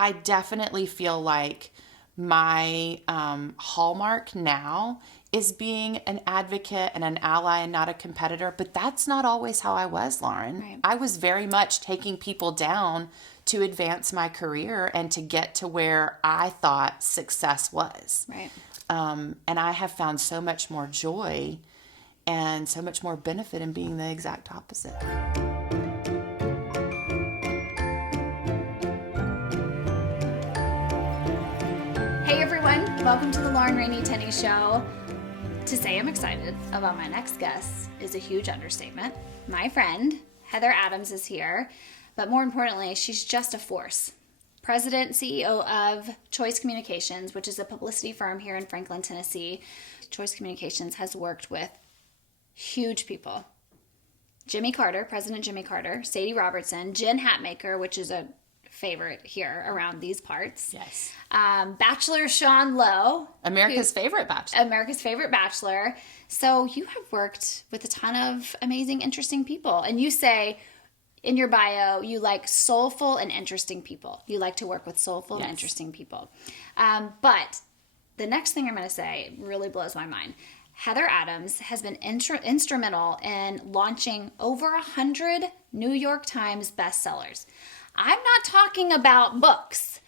I definitely feel like my hallmark now is being an advocate and an ally and not a competitor. But that's not always how I was, Lauren. Right. I was very much taking people down to advance my career and to get to where I thought success was. Right. And I have found so much more joy and so much more benefit in being the exact opposite. Hey everyone, welcome to the Rainey Tenney Show. To say I'm excited about my next guest is a huge understatement. My friend, Heather Adams, is here, but more importantly, she's just a force. President, CEO of Choice Communications, which is a publicity firm here in Franklin, Tennessee. Choice Communications has worked with huge people. Jimmy Carter, President Jimmy Carter, Sadie Robertson, Jen Hatmaker, which is a favorite here around these parts. Yes. Bachelor Sean Lowe. America's favorite bachelor. America's favorite bachelor. So you have worked with a ton of amazing, interesting people. And you say in your bio, you like soulful and interesting people. You like to work with soulful and interesting people. But the next thing I'm going to say really blows my mind. Heather Adams has been instrumental in launching over 100 New York Times bestsellers. I'm not talking about books.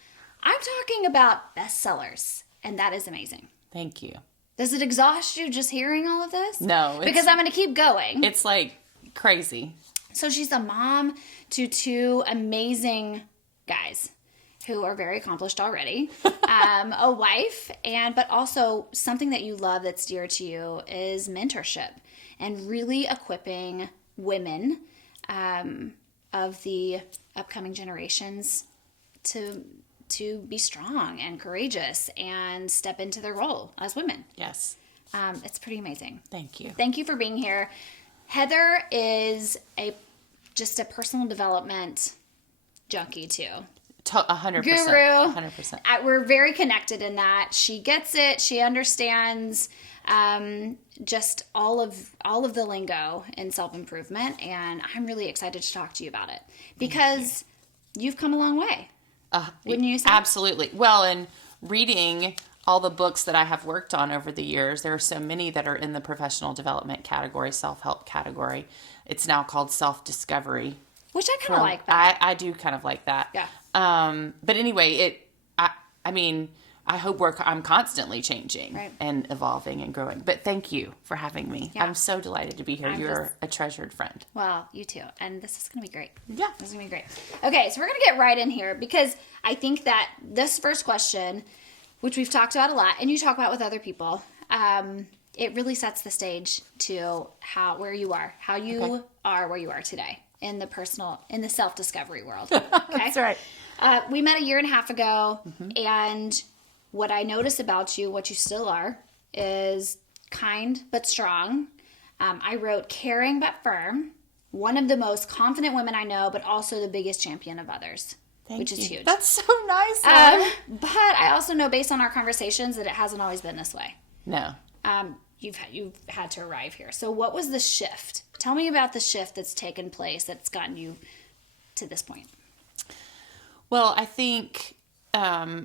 I'm talking about bestsellers. And that is amazing. Thank you. Does it exhaust you just hearing all of this? No. Because I'm going to keep going. It's like crazy. So she's a mom to two amazing guys who are very accomplished already. A wife, but also something that you love that's dear to you is mentorship and really equipping women of the upcoming generations to be strong and courageous and step into their role as women. Yes. It's pretty amazing. Thank you. Thank you for being here. Heather is just a personal development junkie too. 100%. Guru. 100%. We're very connected in that. She gets it. She understands just all of the lingo in self-improvement, and I'm really excited to talk to you about it because you've come a long way. Wouldn't you say? Absolutely. Well, and reading all the books that I have worked on over the years, there are so many that are in the professional development category, self-help category. It's now called self-discovery. Which I kind of like that. I do kind of like that. Yeah. But anyway, I hope I'm constantly changing and evolving and growing. But thank you for having me. Yeah. I'm so delighted to be here. You're a treasured friend. Well, you too. And this is going to be great. Yeah. This is going to be great. Okay, so we're going to get right in here because I think that this first question, which we've talked about a lot, and you talk about with other people, it really sets the stage to where you are where you are today in the self-discovery world. Okay? That's right. We met a year and a half ago, and what I notice about you, what you still are, is kind but strong. I wrote caring but firm, one of the most confident women I know, but also the biggest champion of others. Which is huge. That's so nice. But I also know based on our conversations that it hasn't always been this way. No. You've had to arrive here. So what was the shift? Tell me about the shift that's taken place that's gotten you to this point. Well, I think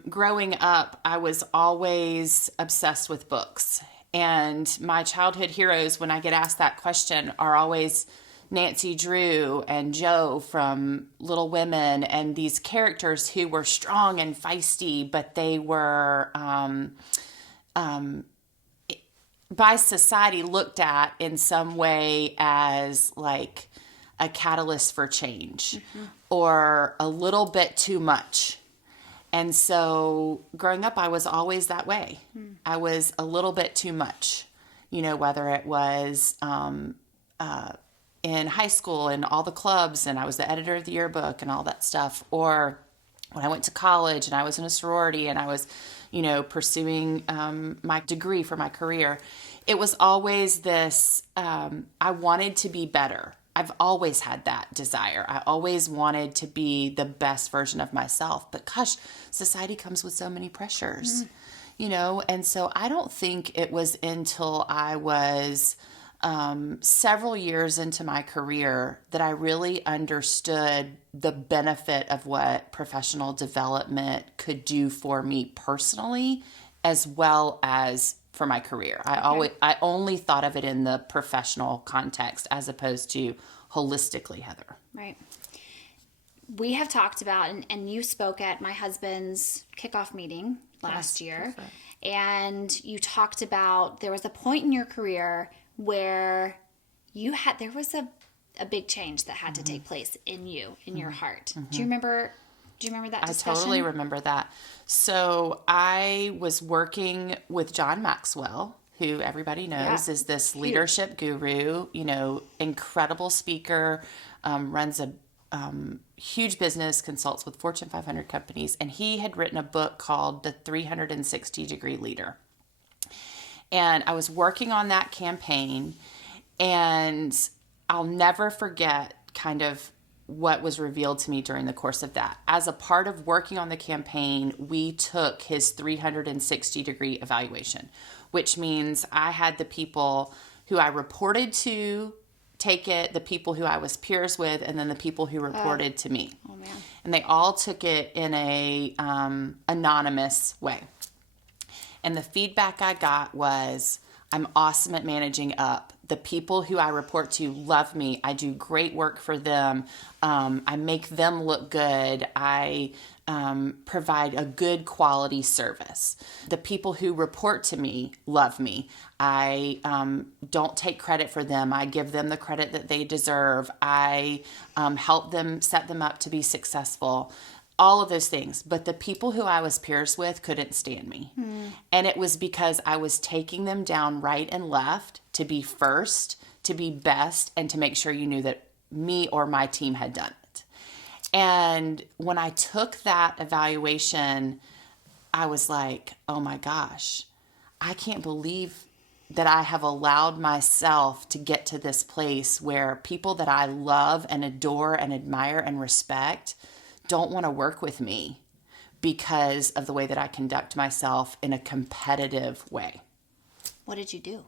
growing up, I was always obsessed with books. And my childhood heroes, when I get asked that question, are always Nancy Drew and Joe from Little Women, and these characters who were strong and feisty, but they were by society looked at in some way as like a catalyst for change or a little bit too much. And so growing up, I was always that way. I was a little bit too much, whether it was in high school and all the clubs, and I was the editor of the yearbook and all that stuff, or when I went to college and I was in a sorority and I was, pursuing my degree for my career. It was always this, I wanted to be better. I've always had that desire. I always wanted to be the best version of myself. But gosh, society comes with so many pressures, and so I don't think it was until I was several years into my career that I really understood the benefit of what professional development could do for me personally, as well as for my career. I only thought of it in the professional context as opposed to holistically, Heather. Right. We have talked about, and you spoke at my husband's kickoff meeting last year, perfect. and you talked about there was a point in your career where there was a big change that had to take place in you, in your heart. Do you remember that discussion? I totally remember that. So I was working with John Maxwell, who everybody knows is this leadership guru, incredible speaker, runs a huge business, consults with Fortune 500 companies. And he had written a book called The 360-Degree Leader. And I was working on that campaign, and I'll never forget kind of what was revealed to me during the course of that. As a part of working on the campaign, we took his 360-degree evaluation, which means I had the people who I reported to take it, the people who I was peers with, and then the people who reported to me. Oh, man. And they all took it in a anonymous way. And the feedback I got was, I'm awesome at managing up. The people who I report to love me. I do great work for them. I make them look good. I provide a good quality service. The people who report to me love me. I don't take credit for them. I give them the credit that they deserve. I help them, set them up to be successful. All of those things. But the people who I was peers with couldn't stand me. And it was because I was taking them down right and left to be first, to be best, and to make sure you knew that me or my team had done it. And when I took that evaluation, I was like, oh my gosh, I can't believe that I have allowed myself to get to this place where people that I love and adore and admire and respect don't want to work with me because of the way that I conduct myself in a competitive way. What did you do?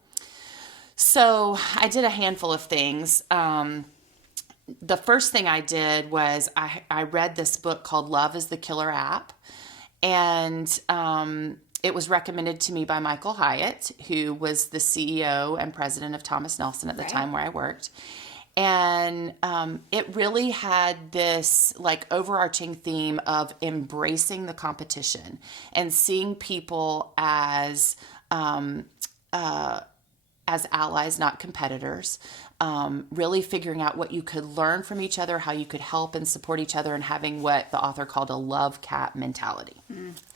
So I did a handful of things. The first thing I did was I read this book called Love is the Killer App. And it was recommended to me by Michael Hyatt, who was the CEO and president of Thomas Nelson at the time where I worked. And it really had this overarching theme of embracing the competition and seeing people as allies, not competitors, really figuring out what you could learn from each other, how you could help and support each other, and having what the author called a love cat mentality.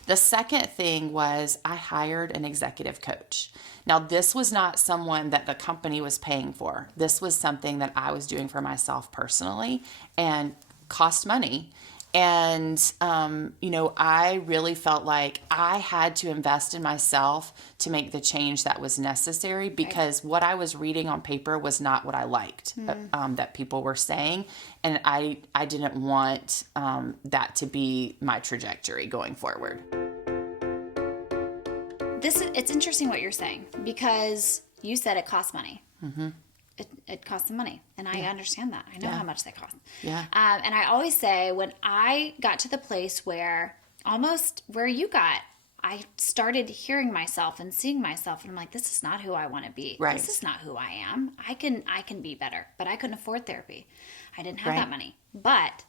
The second thing was I hired an executive coach. Now, this was not someone that the company was paying for. This was something that I was doing for myself personally and cost money. And, I really felt like I had to invest in myself to make the change that was necessary because what I was reading on paper was not what I liked that people were saying. And I didn't want that to be my trajectory going forward. It's interesting what you're saying because you said it costs money. Mm-hmm. It costs some money, and I understand that. I know how much they cost. Yeah. And I always say when I got to the place where almost where you got, I started hearing myself and seeing myself, and I'm like, this is not who I want to be. Right. This is not who I am. I can be better, but I couldn't afford therapy. I didn't have that money, but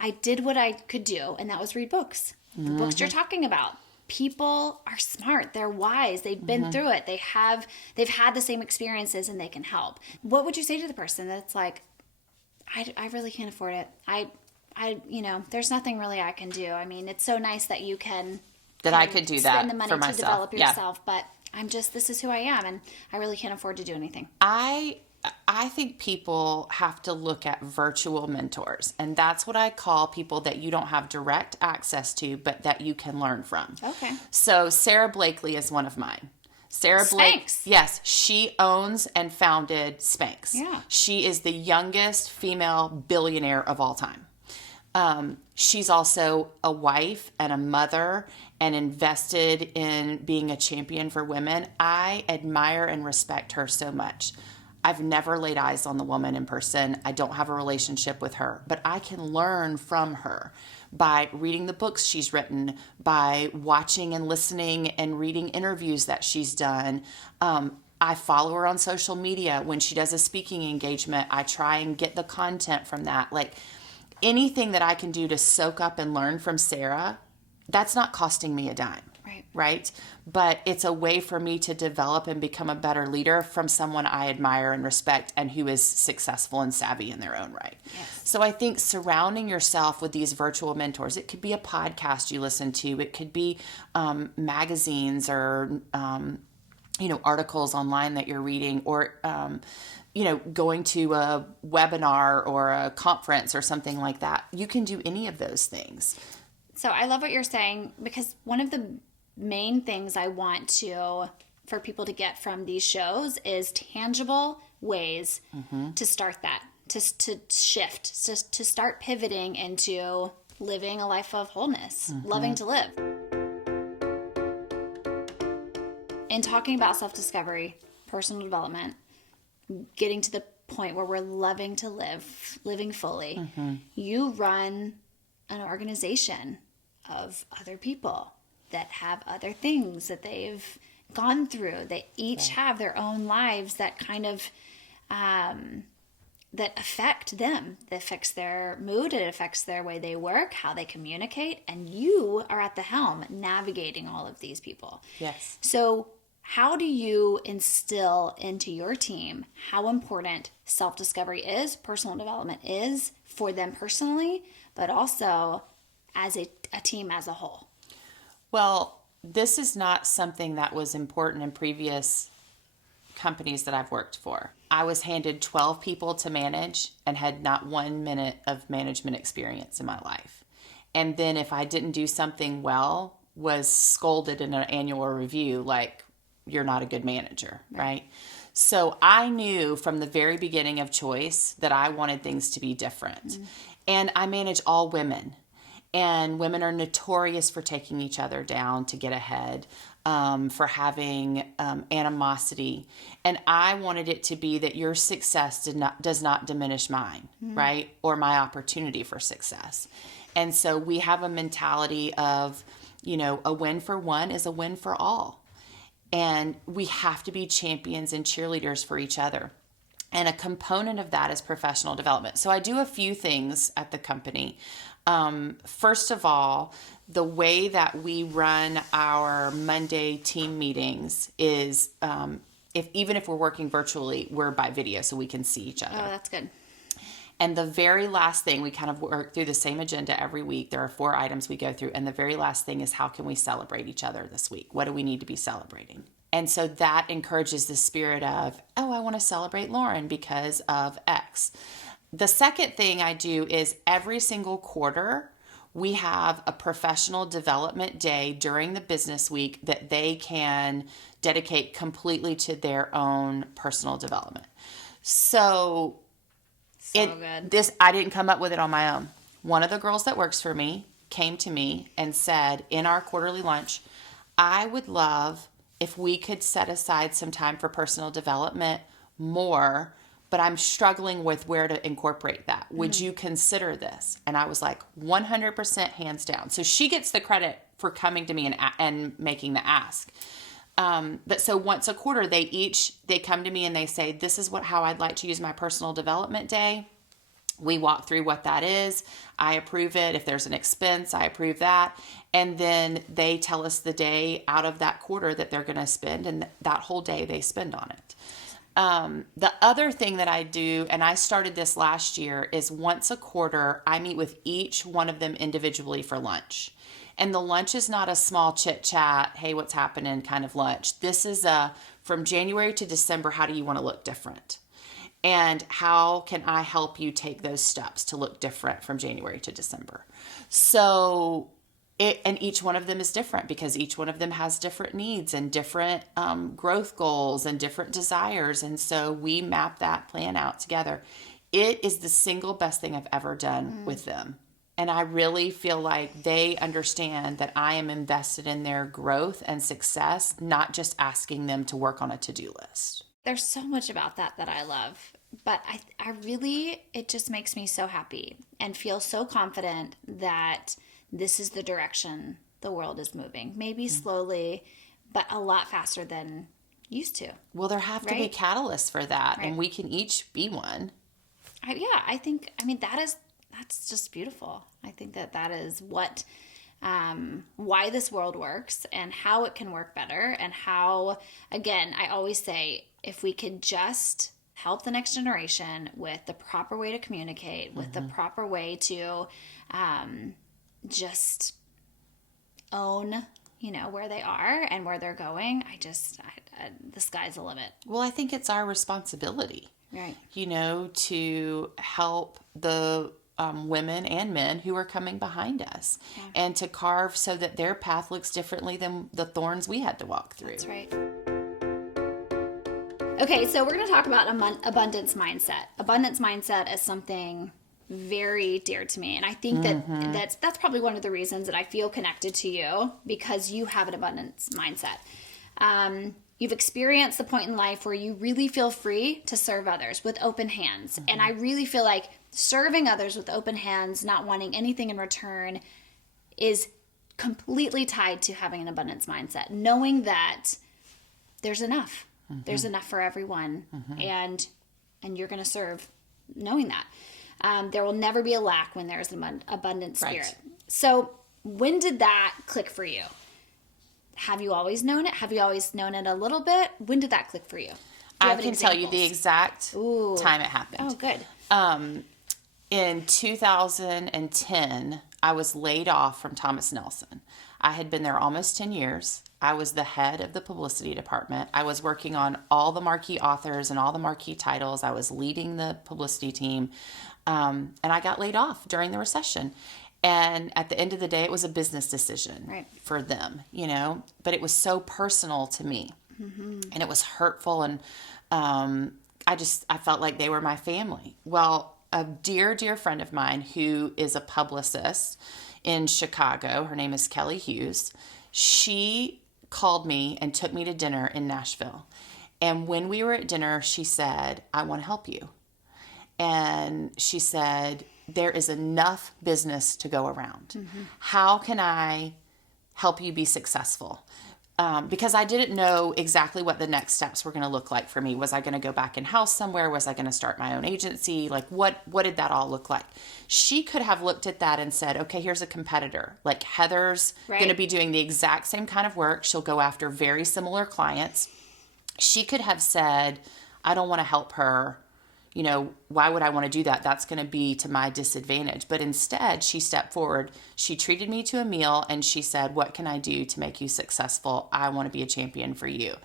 I did what I could do, and that was read books. The books you're talking about. People are smart. They're wise. They've been through it. They've had the same experiences and they can help. What would you say to the person that's like, I really can't afford it. There's nothing really I can do. I mean, it's so nice that you can I could do that spend the money for to myself. develop yourself, but this is who I am and I really can't afford to do anything. I think people have to look at virtual mentors, and that's what I call people that you don't have direct access to, but that you can learn from. Okay. So Sarah Blakely is one of mine. Sarah Blakely, yes, she owns and founded Spanx. Yeah. She is the youngest female billionaire of all time. She's also a wife and a mother and invested in being a champion for women. I admire and respect her so much. I've never laid eyes on the woman in person. I don't have a relationship with her, but I can learn from her by reading the books she's written, by watching and listening and reading interviews that she's done. I follow her on social media. When she does a speaking engagement, I try and get the content from that. Like anything that I can do to soak up and learn from Sarah, that's not costing me a dime. Right? But it's a way for me to develop and become a better leader from someone I admire and respect and who is successful and savvy in their own right. Yes. So I think surrounding yourself with these virtual mentors, it could be a podcast you listen to, it could be magazines or, articles online that you're reading, or, going to a webinar or a conference or something like that. You can do any of those things. So I love what you're saying, because one of the main things I want for people to get from these shows is tangible ways to start that, to shift, to start pivoting into living a life of wholeness, loving to live. In talking about self-discovery, personal development, getting to the point where we're loving to live, living fully, you run an organization of other people that have other things that they've gone through. They each have their own lives that kind of that affect them. That affects their mood. It affects their way they work, how they communicate. And you are at the helm navigating all of these people. Yes. So how do you instill into your team how important self-discovery is, personal development is for them personally, but also as a team as a whole? Well, this is not something that was important in previous companies that I've worked for. I was handed 12 people to manage and had not 1 minute of management experience in my life. And then if I didn't do something well, was scolded in an annual review like, you're not a good manager, right? So I knew from the very beginning of Choice that I wanted things to be different. And I manage all women. And women are notorious for taking each other down to get ahead, for having animosity. And I wanted it to be that your success does not diminish mine, right? Or my opportunity for success. And so we have a mentality of, a win for one is a win for all. And we have to be champions and cheerleaders for each other. And a component of that is professional development. So I do a few things at the company. First of all, the way that we run our Monday team meetings is, even if we're working virtually, we're by video so we can see each other. Oh, that's good. And the very last thing, we kind of work through the same agenda every week. There are 4 items we go through. And the very last thing is, how can we celebrate each other this week? What do we need to be celebrating? And so that encourages the spirit of, I want to celebrate Lauren because of X. The second thing I do is every single quarter, we have a professional development day during the business week that they can dedicate completely to their own personal development. So good. I didn't come up with it on my own. One of the girls that works for me came to me and said in our quarterly lunch, I would love if we could set aside some time for personal development more, but I'm struggling with where to incorporate that. Would you consider this? And I was like, 100% hands down. So she gets the credit for coming to me and making the ask. But so once a quarter, they come to me and they say, this is how I'd like to use my personal development day. We walk through what that is. I approve it. If there's an expense, I approve that. And then they tell us the day out of that quarter that they're going to spend, and that whole day they spend on it. The other thing that I do, and I started this last year, is once a quarter, I meet with each one of them individually for lunch. And the lunch is not a small chit chat, hey, what's happening kind of lunch. This is from January to December, how do you want to look different? And how can I help you take those steps to look different from January to December? So and each one of them is different because each one of them has different needs and different growth goals and different desires. And so we map that plan out together. It is the single best thing I've ever done with them. And I really feel like they understand that I am invested in their growth and success, not just asking them to work on a to-do list. There's so much about that I love. But I really, it just makes me so happy and feel so confident that this is the direction the world is moving. Maybe slowly, but a lot faster than used to. Well, there have to be Right. catalysts for that, Right. and we can each be one. I think, that's just beautiful. I think that is what, why this world works and how it can work better, and how, again, I always say, if we could just help the next generation with the proper way to communicate, with the proper way to just own, where they are and where they're going, the sky's the limit. Well, I think it's our responsibility, Right. To help the women and men who are coming behind us, and to carve so that their path looks differently than the thorns we had to walk through. That's right. Okay, so we're going to talk about abundance mindset. Abundance mindset is something very dear to me, and I think that that's probably one of the reasons that I feel connected to you, because you have an abundance mindset. You've experienced the point in life where you really feel free to serve others with open hands, and I really feel like serving others with open hands, not wanting anything in return, is completely tied to having an abundance mindset, knowing that there's enough. There's enough for everyone, and you're going to serve knowing that. There will never be a lack when there's an abundant spirit. Right. So when did that click for you? Have you always known it? Have you always known it a little bit? When did that click for you? I can tell you the exact time it happened. Oh, good. In 2010, I was laid off from Thomas Nelson. I had been there almost 10 years. I was the head of the publicity department. I was working on all the marquee authors and all the marquee titles. I was leading the publicity team. And I got laid off during the recession. And at the end of the day, it was a business decision for them, but it was so personal to me, and it was hurtful. And I felt like they were my family. Well, a dear, dear friend of mine who is a publicist in Chicago, her name is Kelly Hughes, she called me and took me to dinner in Nashville. And when we were at dinner, she said, "I want to help you." And she said, "There is enough business to go around. How can I help you be successful?" Because I didn't know exactly what the next steps were going to look like for me. Was I going to go back in-house somewhere? Was I going to start my own agency? Like, what did that all look like? She could have looked at that and said, okay, here's a competitor. Like, Heather's going to be doing the exact same kind of work. She'll go after very similar clients. She could have said, I don't want to help her. Why would I want to do that? That's going to be to my disadvantage. But instead, she stepped forward. She treated me to a meal, and she said, what can I do to make you successful? I want to be a champion for you.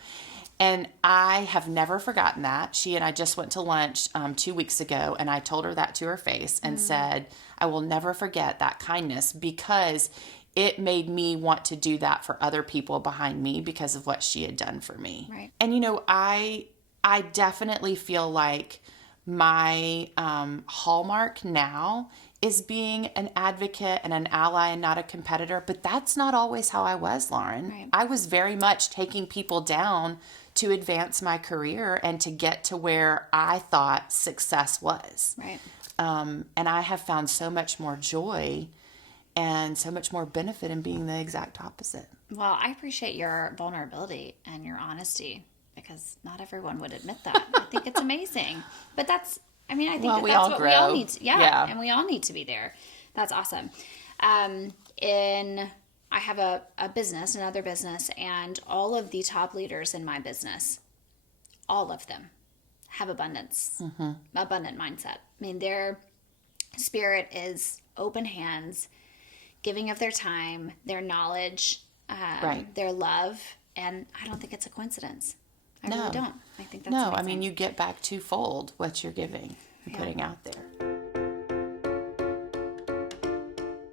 And I have never forgotten that. She and I just went to lunch 2 weeks ago, and I told her that to her face and said, I will never forget that kindness, because it made me want to do that for other people behind me because of what she had done for me. Right. And, I definitely feel like my hallmark now is being an advocate and an ally and not a competitor, but that's not always how I was, Lauren. Right. I was very much taking people down to advance my career and to get to where I thought success was. Right. And I have found so much more joy and so much more benefit in being the exact opposite. Well, I appreciate your vulnerability and your honesty, because not everyone would admit that. I think it's amazing. But I think that's we all what grow. we all need to, Yeah. and we all need to be there. That's awesome. I have another business, and all of the top leaders in my business, all of them have abundant mindset. Their spirit is open hands, giving of their time, their knowledge, their love, and I don't think it's a coincidence. I really don't. I think that's amazing. You get back twofold what you're giving and putting out there.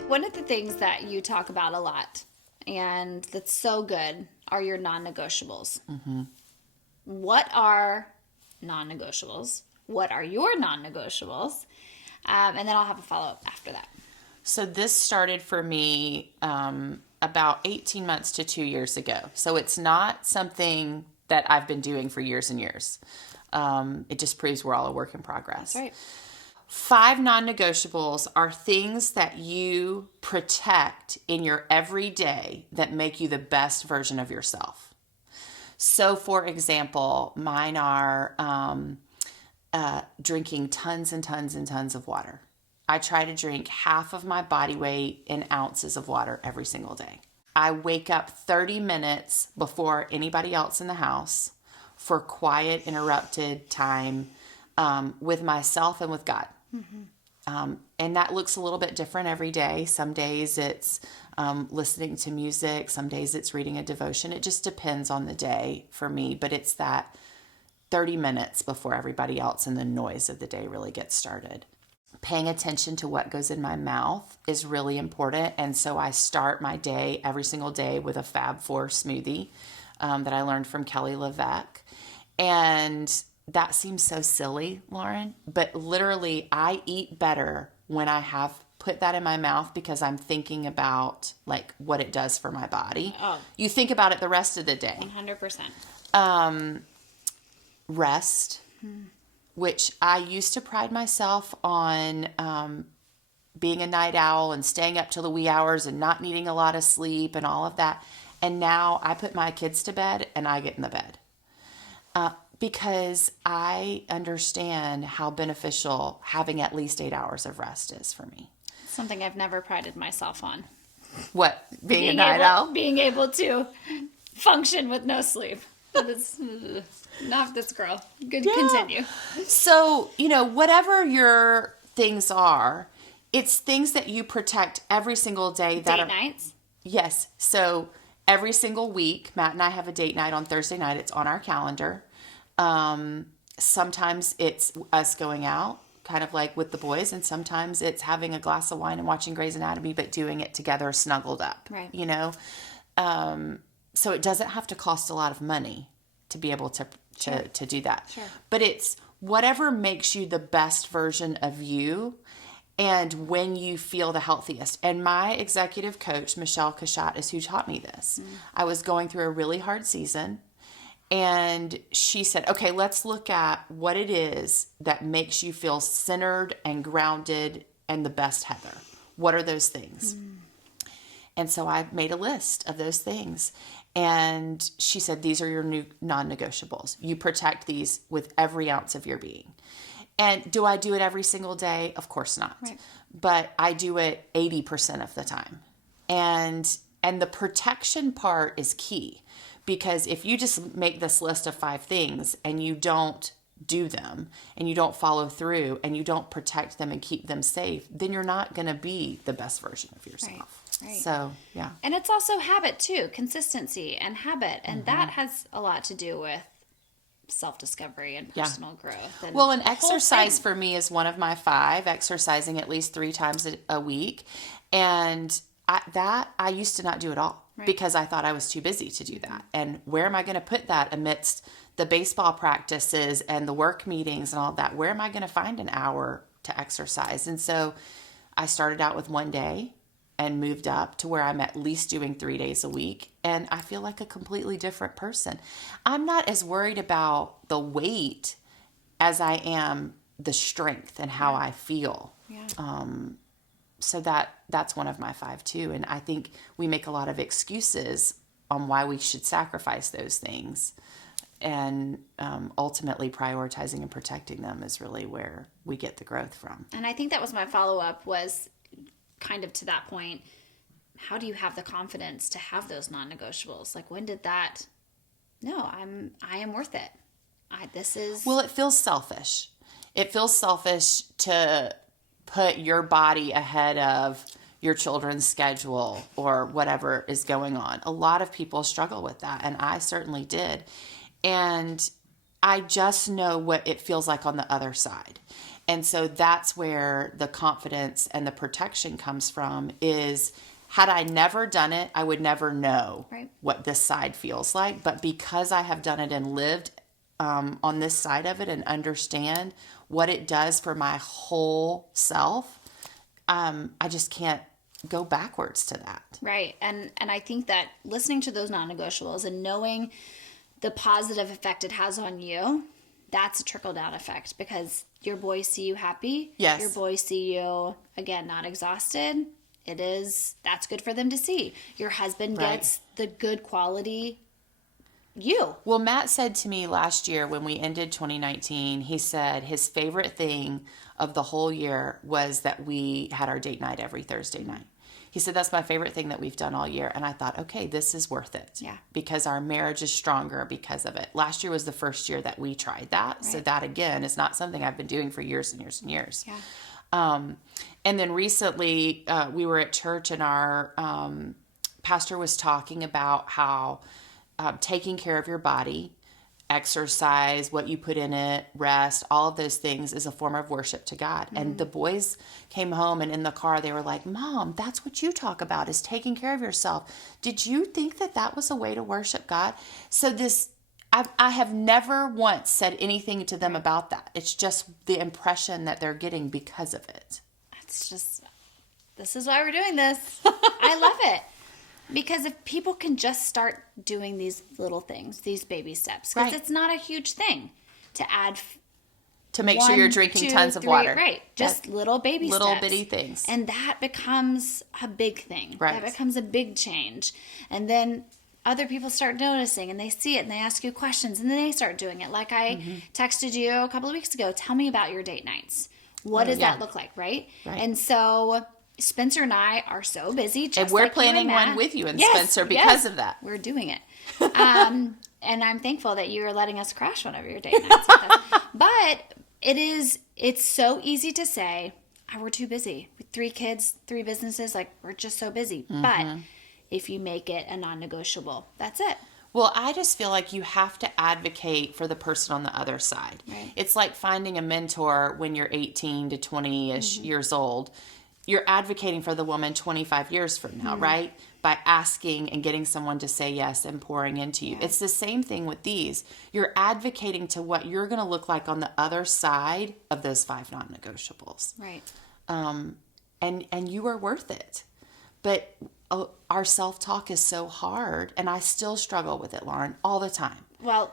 One of the things that you talk about a lot, and that's so good, are your non-negotiables. What are non-negotiables? What are your non-negotiables? And then I'll have a follow-up after that. So this started for me about 18 months to 2 years ago. So it's not something that I've been doing for years and years. It just proves we're all a work in progress. That's right. 5 non-negotiables are things that you protect in your everyday that make you the best version of yourself. So, for example, mine are drinking tons and tons and tons of water. I try to drink half of my body weight in ounces of water every single day. I wake up 30 minutes before anybody else in the house for quiet, interrupted time with myself and with God. And that looks a little bit different every day. Some days it's listening to music. Some days it's reading a devotion. It just depends on the day for me. But it's that 30 minutes before everybody else and the noise of the day really gets started. Paying attention to what goes in my mouth is really important. And so I start my day every single day with a Fab 4 smoothie that I learned from Kelly Levesque. And that seems so silly, Lauren, but literally I eat better when I have put that in my mouth because I'm thinking about like what it does for my body. Oh. You think about it the rest of the day. 100%. Rest, which I used to pride myself on being a night owl and staying up till the wee hours and not needing a lot of sleep and all of that. And now I put my kids to bed and I get in the bed. Because I understand how beneficial having at least 8 hours of rest is for me. Something I've never prided myself on. What? Being a night owl? Being able to function with no sleep. That is not this girl. Good, continue. So, whatever your things are, it's things that you protect every single day. Date nights? Yes. So every single week, Matt and I have a date night on Thursday night. It's on our calendar. Sometimes it's us going out, kind of like with the boys, and sometimes it's having a glass of wine and watching Grey's Anatomy, but doing it together, snuggled up. Right. So it doesn't have to cost a lot of money to be able to do that. Sure. But it's whatever makes you the best version of you and when you feel the healthiest. And my executive coach, Michelle Kashat, is who taught me this. I was going through a really hard season. And she said, okay, let's look at what it is that makes you feel centered and grounded and the best Heather. What are those things? And so I made a list of those things. And she said, these are your new non-negotiables. You protect these with every ounce of your being. And do I do it every single day? Of course not. Right. But I do it 80% of the time. And the protection part is key. Because if you just make this list of 5 things and you don't do them and you don't follow through and you don't protect them and keep them safe, then you're not going to be the best version of yourself. Right. So, yeah. And it's also habit too, consistency and habit. And that has a lot to do with self-discovery and personal growth. And well, and exercise for me is one of my 5, exercising at least 3 times a week. And I used to not do at all. Right. Because I thought I was too busy to do that. And where am I going to put that amidst the baseball practices and the work meetings and all of that? Where am I going to find an hour to exercise? And so I started out with 1 day and moved up to where I'm at least doing 3 days a week. And I feel like a completely different person. I'm not as worried about the weight as I am the strength and how I feel. Yeah. So that's one of my 5 too. And I think we make a lot of excuses on why we should sacrifice those things. And ultimately prioritizing and protecting them is really where we get the growth from. And I think that was my follow-up, was kind of to that point. How do you have the confidence to have those non-negotiables? Like, when did that, no, I am worth it. Well, it feels selfish. It feels selfish to put your body ahead of your children's schedule or whatever is going on. A lot of people struggle with that, and I certainly did. And I just know what it feels like on the other side. And so that's where the confidence and the protection comes from, is had I never done it, I would never know what this side feels like. But because I have done it and lived on this side of it and understand what it does for my whole self, I just can't go backwards to that. Right. And I think that listening to those non-negotiables and knowing the positive effect it has on you, that's a trickle-down effect because your boys see you happy. Yes. Your boys see you, again, not exhausted. That's good for them to see. Your husband gets the good quality you. Well, Matt said to me last year when we ended 2019, he said his favorite thing of the whole year was that we had our date night every Thursday night. He said, that's my favorite thing that we've done all year. And I thought, okay, this is worth it. Yeah. Because our marriage is stronger because of it. Last year was the first year that we tried that. Right. So that, again, is not something I've been doing for years and years and years. Yeah. And then recently we were at church and our pastor was talking about how taking care of your body, exercise, what you put in it, rest, all of those things is a form of worship to God. Mm-hmm. And the boys came home and in the car, they were like, Mom, that's what you talk about is taking care of yourself. Did you think that that was a way to worship God? So I have never once said anything to them about that. It's just the impression that they're getting because of it. It's just, this is why we're doing this. I love it. Because if people can just start doing these little things, these baby steps, because it's not a huge thing to add. To make sure you're drinking tons of water. Right. Just little baby steps. Little bitty things. And that becomes a big thing. Right. That becomes a big change. And then other people start noticing and they see it and they ask you questions and then they start doing it. Like I texted you a couple of weeks ago, tell me about your date nights. What does that look like, right? And so Spencer and I are so busy. Just and we're like planning one with you and Spencer because of that. We're doing it. And I'm thankful that you are letting us crash one of your date nights with us. But it's so easy to say, oh, we're too busy. With 3 kids, 3 businesses, like we're just so busy. Mm-hmm. But if you make it a non-negotiable, that's it. Well, I just feel like you have to advocate for the person on the other side. Right. It's like finding a mentor when you're 18 to 20-ish years old. You're advocating for the woman 25 years from now, right? By asking and getting someone to say yes and pouring into you. Yeah. It's the same thing with these. You're advocating to what you're going to look like on the other side of those 5 non-negotiables. Right. And you are worth it. But our self-talk is so hard, and I still struggle with it, Lauren, all the time. Well,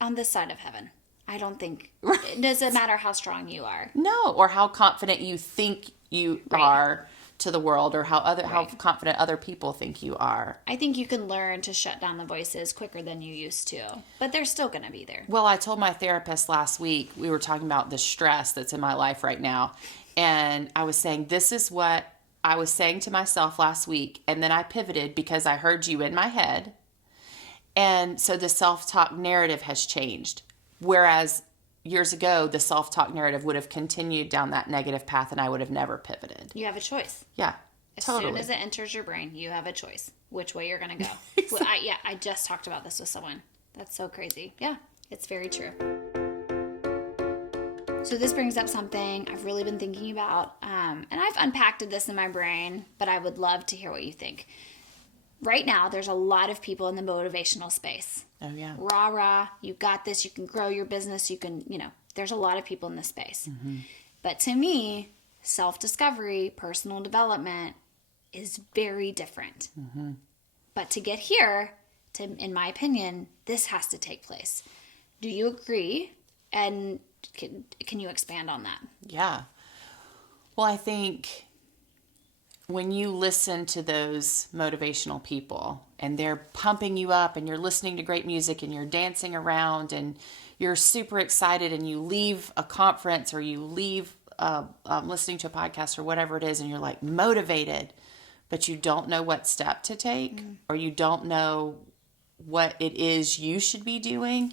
on this side of heaven, I don't think it doesn't matter how strong you are. No, or how confident you think you are to the world, or how confident other people think you are. I think you can learn to shut down the voices quicker than you used to, but they're still going to be there. Well, I told my therapist last week, we were talking about the stress that's in my life right now, and I was saying, this is what I was saying to myself last week, and then I pivoted because I heard you in my head, and so the self-talk narrative has changed. Whereas years ago, the self-talk narrative would have continued down that negative path and I would have never pivoted. You have a choice. Yeah, totally. As soon as it enters your brain, you have a choice which way you're going to go. Exactly. Well, I just talked about this with someone. That's so crazy. Yeah, it's very true. So this brings up something I've really been thinking about, and I've unpacked this in my brain, but I would love to hear what you think. Right now, there's a lot of people in the motivational space. Oh, yeah. Rah, rah, you got this, you can grow your business, you can, there's a lot of people in this space. Mm-hmm. But to me, self-discovery, personal development is very different. Mm-hmm. But to get here, in my opinion, this has to take place. Do you agree? And can you expand on that? Yeah. Well, I think when you listen to those motivational people and they're pumping you up and you're listening to great music and you're dancing around and you're super excited and you leave a conference or you leave listening to a podcast or whatever it is and you're like motivated, but you don't know what step to take or you don't know what it is you should be doing,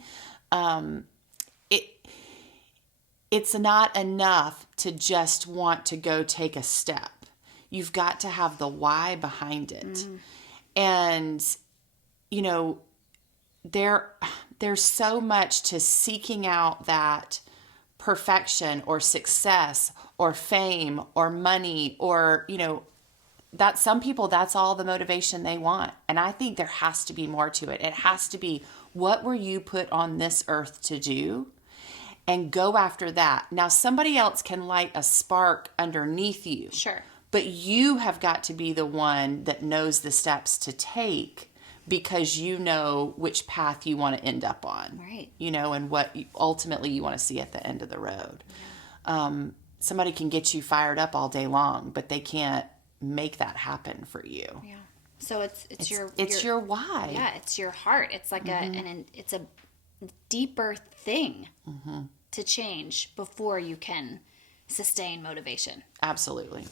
it's not enough to just want to go take a step. You've got to have the why behind it. Mm. And, there's so much to seeking out that perfection or success or fame or money or, that some people, that's all the motivation they want. And I think there has to be more to it. It has to be, what were you put on this earth to do? And go after that. Now, somebody else can light a spark underneath you. Sure. But you have got to be the one that knows the steps to take because you know which path you want to end up on. Right. And what ultimately you want to see at the end of the road. Somebody can get you fired up all day long, but they can't make that happen for you. Yeah. So it's your why. Yeah, it's your heart. It's like it's a deeper thing to change before you can sustain motivation. Absolutely.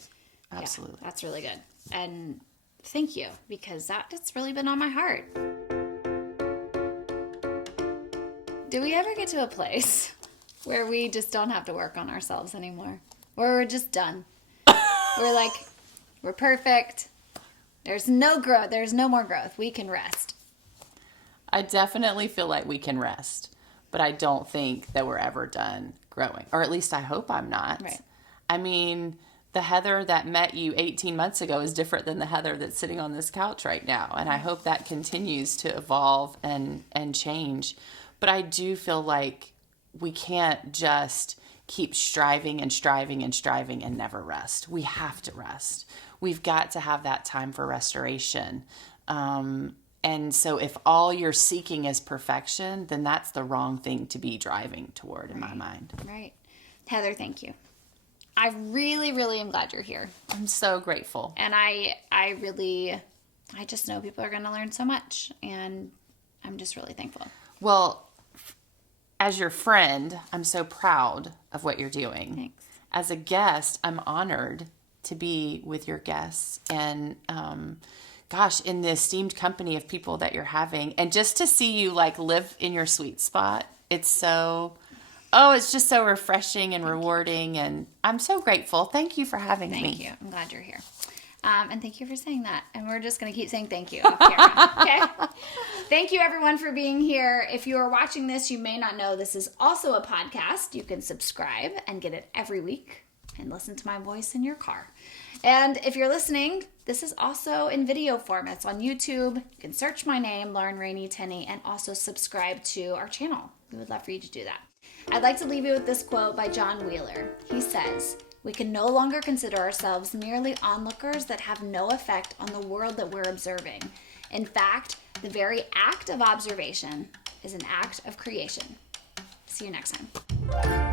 Yeah, that's really good. And thank you, because that's really been on my heart. Do we ever get to a place where we just don't have to work on ourselves anymore? Or we're just done? We're like, we're perfect. There's no growth. There's no more growth. We can rest. I definitely feel like we can rest, but I don't think that we're ever done growing. Or at least I hope I'm not. Right. I mean, the Heather that met you 18 months ago is different than the Heather that's sitting on this couch right now. And I hope that continues to evolve and change. But I do feel like we can't just keep striving and striving and striving and never rest. We have to rest. We've got to have that time for restoration. And so if all you're seeking is perfection, then that's the wrong thing to be driving toward in my mind. Right. Heather, thank you. I really, really am glad you're here. I'm so grateful. And I just know people are going to learn so much, and I'm just really thankful. Well, as your friend, I'm so proud of what you're doing. Thanks. As a guest, I'm honored to be with your guests and, in the esteemed company of people that you're having. And just to see you like live in your sweet spot, it's just so refreshing and rewarding. And I'm so grateful. Thank you for having me. Thank you. I'm glad you're here. And thank you for saying that. And we're just going to keep saying thank you off camera. Okay? Thank you, everyone, for being here. If you are watching this, you may not know this is also a podcast. You can subscribe and get it every week and listen to my voice in your car. And if you're listening, this is also in video form. It's on YouTube. You can search my name, Lauren Rainey Tenney, and also subscribe to our channel. We would love for you to do that. I'd like to leave you with this quote by John Wheeler. He says, "We can no longer consider ourselves merely onlookers that have no effect on the world that we're observing. In fact, the very act of observation is an act of creation." See you next time.